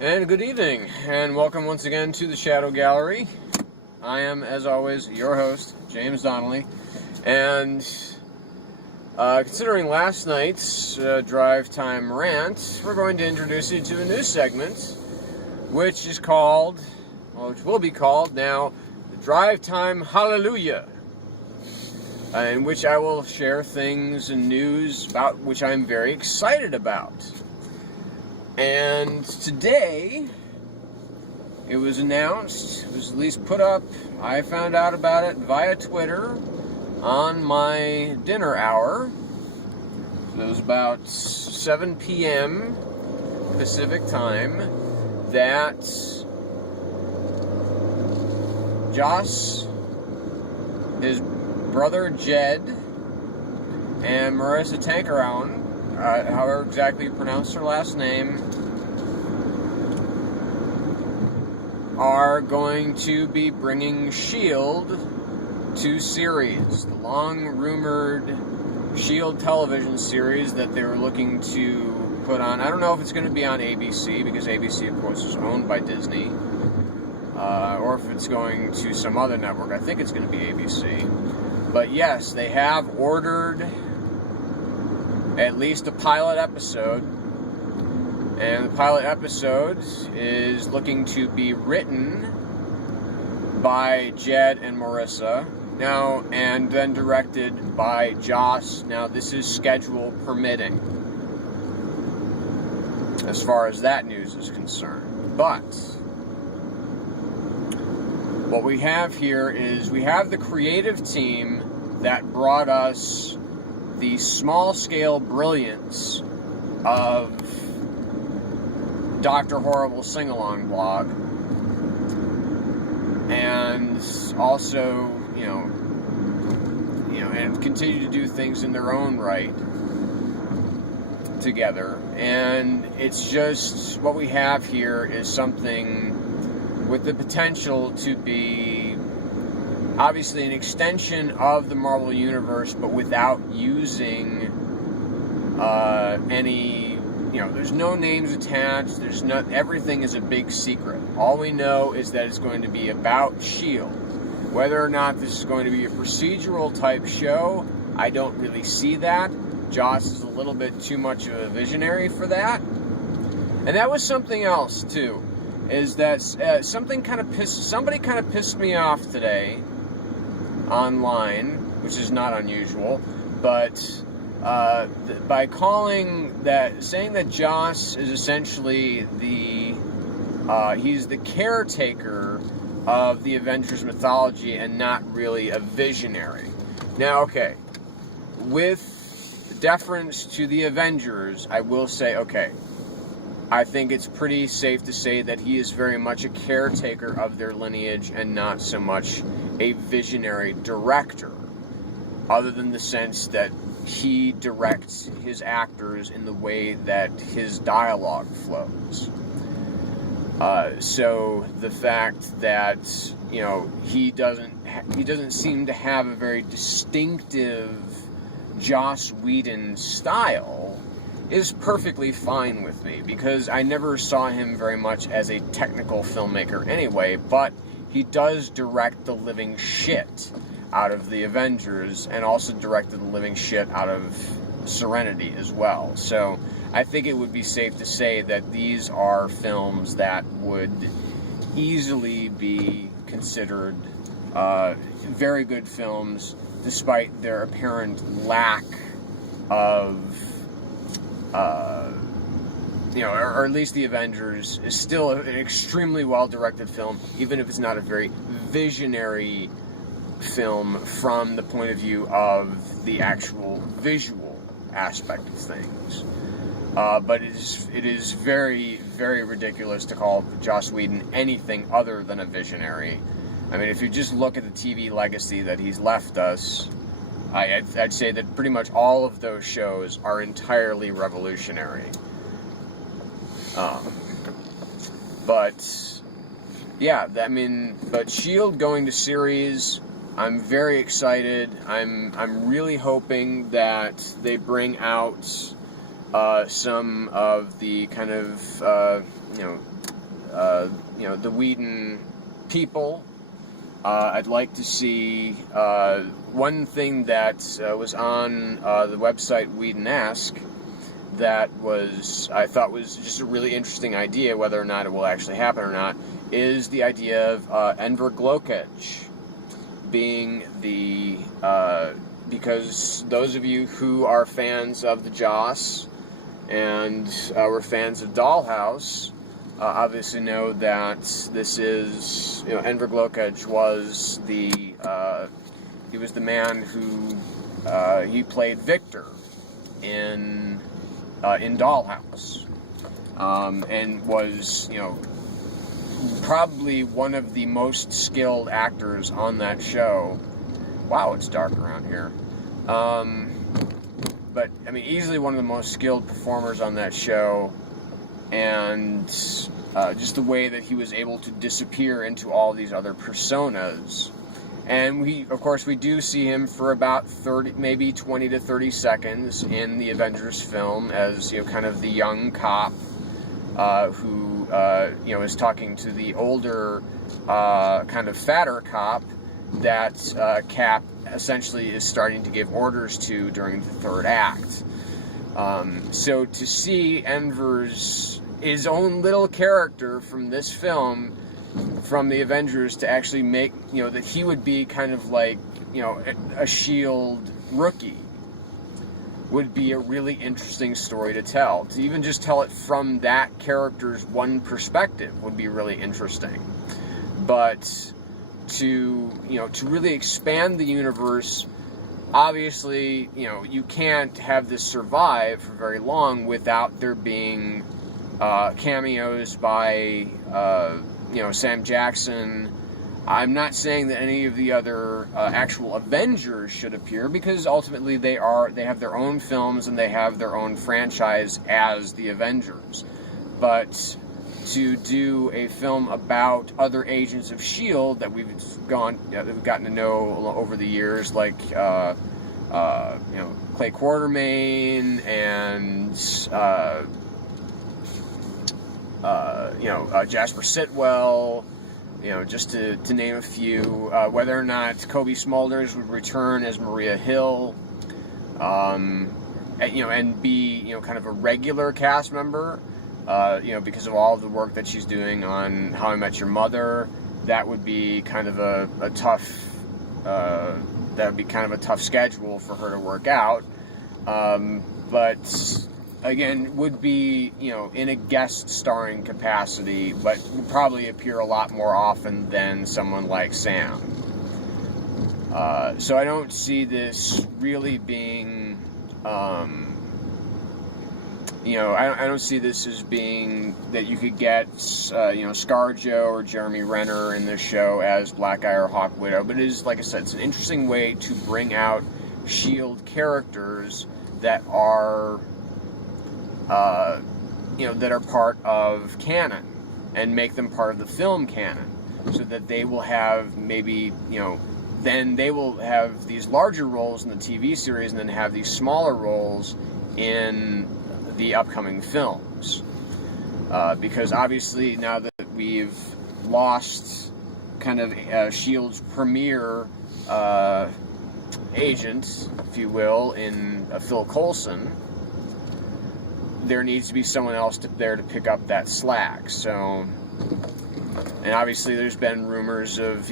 And good evening, and welcome once again to the Shadow Gallery. I am, as always, your host, James Donnelly, and considering last night's Drive Time rant, we're going to introduce you to a new segment, which will be called now, the Drive Time Hallelujah, in which I will share things and news about which I'm very excited about. And today, it was announced, it was at least put up, I found out about it via Twitter on my dinner hour. So it was about 7 p.m. Pacific time that JOSS, his brother Jed, and Marissa Tankaroun, however exactly you pronounce her last name, are going to be bringing S.H.I.E.L.D. to series. The long-rumored S.H.I.E.L.D. television series that they were looking to put on. I don't know if it's going to be on ABC, because ABC, of course, is owned by Disney, or if it's going to some other network. I think it's going to be ABC. But yes, they have ordered at least a pilot episode, and the pilot episode is looking to be written by Jed and Marissa, now, and then directed by JOSS. Now, this is schedule permitting, as far as that news is concerned. But what we have here is we have the creative team that brought us the small-scale brilliance of Dr. Horrible Sing-Along blog, and also, and continue to do things in their own right together. And it's just, what we have here is something with the potential to be obviously an extension of the Marvel Universe, but without using any, there's no names attached, everything is a big secret. All we know is that it's going to be about S.H.I.E.L.D. Whether or not this is going to be a procedural type show, I don't really see that. JOSS is a little bit too much of a visionary for that. And that was something else, too, is that somebody kind of pissed me off today online, which is not unusual, but by saying that JOSS is essentially he's the caretaker of the Avengers mythology and not really a visionary. Now, okay, with deference to the Avengers, I will say, okay, I think it's pretty safe to say that he is very much a caretaker of their lineage and not so much a visionary director, other than the sense that he directs his actors in the way that his dialogue flows. So the fact that, he doesn't seem to have a very distinctive Joss Whedon style is perfectly fine with me, because I never saw him very much as a technical filmmaker anyway, but he does direct the living shit out of the Avengers, and also directed the living shit out of Serenity as well. So I think it would be safe to say that these are films that would easily be considered very good films, despite their apparent lack of or at least The Avengers is still an extremely well-directed film, even if it's not a very visionary film from the point of view of the actual visual aspect of things. But it is very, very ridiculous to call Joss Whedon anything other than a visionary. I mean, if you just look at the TV legacy that he's left us, I'd say that pretty much all of those shows are entirely revolutionary. But yeah, but S.H.I.E.L.D. going to series, I'm very excited. I'm really hoping that they bring out some of the kind of the Whedon people. I'd like to see one thing that was on the website Whedon-esque that I thought was just a really interesting idea, whether or not it will actually happen or not, is the idea of Enver Glokaj being because those of you who are fans of the JOSS and were fans of Dollhouse obviously know that this is, Enver Glokaj was he was the man who he played Victor in Dollhouse, and was, probably one of the most skilled actors on that show. Wow, it's dark around here. But, easily one of the most skilled performers on that show, and just the way that he was able to disappear into all these other personas. And we do see him for about 20 to 30 seconds in the Avengers film as, kind of the young cop who, is talking to the older, kind of fatter cop that Cap essentially is starting to give orders to during the third act. So to see his own little character from this film, from the Avengers, to actually make, that he would be kind of like, a S.H.I.E.L.D. rookie, would be a really interesting story to tell. To even just tell it from that character's one perspective would be really interesting. But to really expand the universe, obviously, you can't have this survive for very long without there being cameos by Sam Jackson. I'm not saying that any of the other actual Avengers should appear, because ultimately they have their own films and they have their own franchise as the Avengers. But to do a film about other agents of S.H.I.E.L.D. that we've gotten to know over the years, like Clay Quartermain and Jasper Sitwell, just to name a few. Whether or not Kobe Smulders would return as Maria Hill, and be kind of a regular cast member, because of all of the work that she's doing on How I Met Your Mother. That would be kind of a tough. That would be kind of a tough schedule for her to work out. But again, would be, in a guest starring capacity, but would probably appear a lot more often than someone like Sam. So I don't see this really being, I don't see this as being that you could get, ScarJo or Jeremy Renner in this show as Black Eye or Hawk Widow, but it is, like I said, it's an interesting way to bring out S.H.I.E.L.D. characters that are, that are part of canon, and make them part of the film canon, so that they will have maybe, then they will have these larger roles in the TV series and then have these smaller roles in the upcoming films. Because obviously now that we've lost kind of S.H.I.E.L.D.'s premier agent, if you will, in Phil Coulson, there needs to be someone else there to pick up that slack. So, and obviously there's been rumors of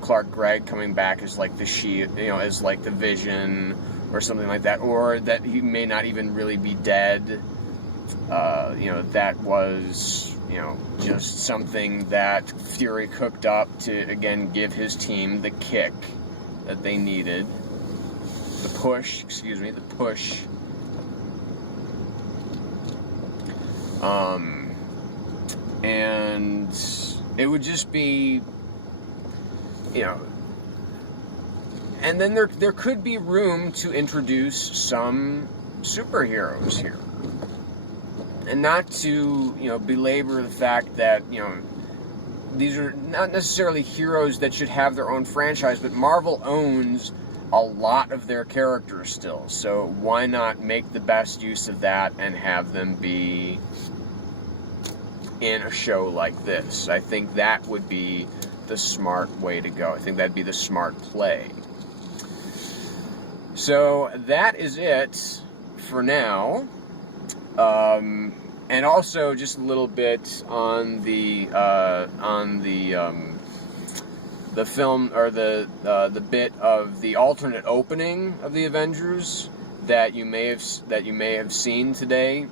Clark Gregg coming back as like the S.H.I.E.L.D., as like the Vision or something like that, or that he may not even really be dead. That was just something that Fury cooked up to again give his team the kick that they needed, the push. And it would just be, and then there could be room to introduce some superheroes here. And not to, belabor the fact that, these are not necessarily heroes that should have their own franchise, but Marvel owns a lot of their characters still. So why not make the best use of that and have them be in a show like this. I think that would be the smart way to go. I think that'd be the smart play. So that is it for now. And also just a little bit on the film, or the bit of the alternate opening of the Avengers that you may have seen today.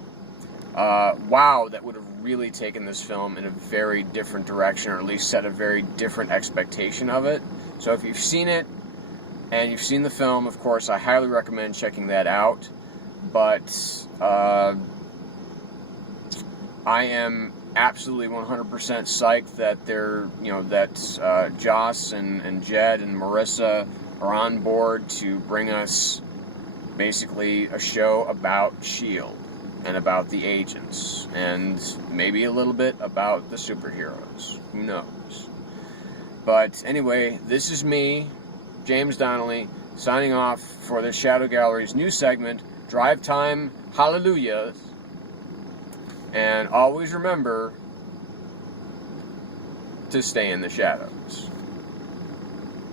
Wow, that would have really taken this film in a very different direction, or at least set a very different expectation of it. So if you've seen it, and you've seen the film, of course, I highly recommend checking that out. But I am absolutely 100% psyched that that Joss and Jed and Marissa are on board to bring us basically a show about S.H.I.E.L.D. and about the agents, and maybe a little bit about the superheroes. Who knows? But anyway, this is me, James Donnelly, signing off for the Shadow Gallery's new segment, Drive Time Hallelujah. And always remember to stay in the shadows.